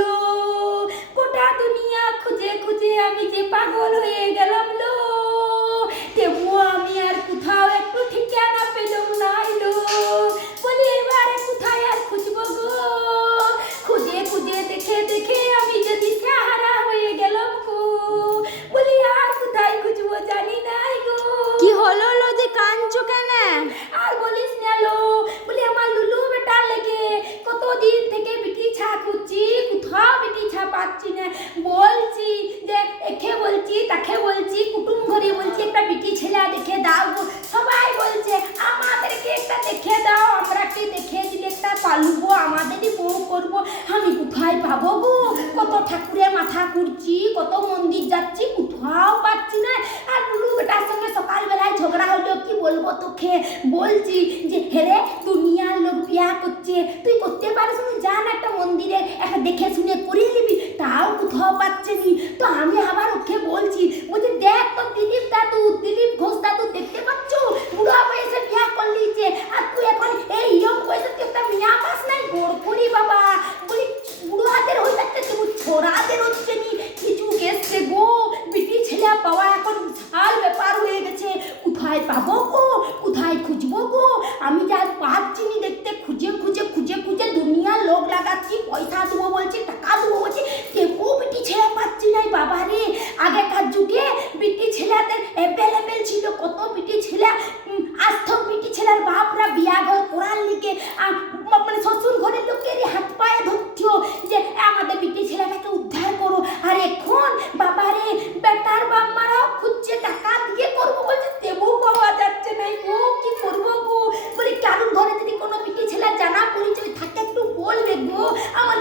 লো, গোটা দুনিয়া খুঁজে খুঁজে আমি যে পাগল হয়ে গেলাম লো, তবুও আমি আর কোথাও একটু ঠিকানা পেলাম না লো। বলি এবারে কোথায় আর খুঁজবো গো, খুঁজে খুঁজে দেখে দেখে আমি যদি সাহারা হয়ে গেলাম গো। বলি আর কোথায় খুঁজবো জানি নাই গো। কি হলো লো যে কাঁদছো কেন? আর বলিস না লো, বলি আমার লুলু বেটার লেগে কতদিন থেকে বিটি ছা খুঁজছি, কোথাও বিটি ছা পাচ্ছি না। বলছি যে একে বলছি তাকে বলছি, কুটুম ঘরে বলছি একটা বিটি ছেলে দেখে দাও গো। সবাই বলছে আমাদেরকে একটা দেখে দাও, আমরা কি দেখে দিলে একটা পালবো, আমাদেরই বউ করবো। আমি কোথায় পাবো গো? কত ঠাকুরের মাথা ঘুরছি, কত মন্দির যাচ্ছি, কোথাও পাচ্ছি না। আর লুলু বেটার সঙ্গে সকালবেলায় ঝগড়া হলো, কি বলবো তোকে। বলছি যে হেরে দুনিয়ার লোক বিয়া করছে, তুই করতে পারিস না, যা না একটা মন্দিরে একটা দেখে শুনে করিয়ে নিবি, তাও কোথাও পাচ্ছে নি। তো আমি আবার ওকে বলছি, বলছি দেখ তো দিলীপ দাদু, দিলীপ ঘোষ দাদু দেখতে পাচ্ছ, বুড়া বয়সে বিয়া করলিছে, আর তুই এখন এই ইয়ং বয়সে তুই একটা মিয়া পাস নাই, গোড় করি বাবা। বলি বুড়াদের হয়ে যাচ্ছে, তবু ছোড়াদের হচ্ছে নি। কিছু গেছে গো, বিটি ছেলে পাওয়া এখন বিশাল ব্যাপার হয়ে গেছে। কোথায় পাবো গো, কোথায় খুঁজবো গো? আমি যা পাচ্ছি নি দেখতে, খুঁজে খুঁজে খুঁজে খুঁজে দুনিয়ার লোক লাগাচ্ছি, পয়সা দেবো বলছি, টাকা দেবো বলছি, কেউ বিটি ছেলে পাচ্ছি নাই বাবা রে। আগেকার যুগে বিটি ছেলেদের অ্যাভেলেবেল ছিল, কত বিটি ছেলে আসত, বিটি ছেলের বাপরা বিয়া ঘর করার লিগে মানে শ্বশুর ঘরের লোকেরই হাত পায়ে ধরতো যে আমাদের বিটি ছেলেটাকে উদ্ধার করো। আর এখন বাবারে বেটার বাম্মারাও খুঁজছে, টাকা দিয়ে করবো বলছে, দেবো পাওয়া যাচ্ছে না গো, কি করবো গো। বলি কারুর ঘরে যদি কোনো বিটি ছেলে জানা পরিচয় থাকে একটু বলবে গো, আমার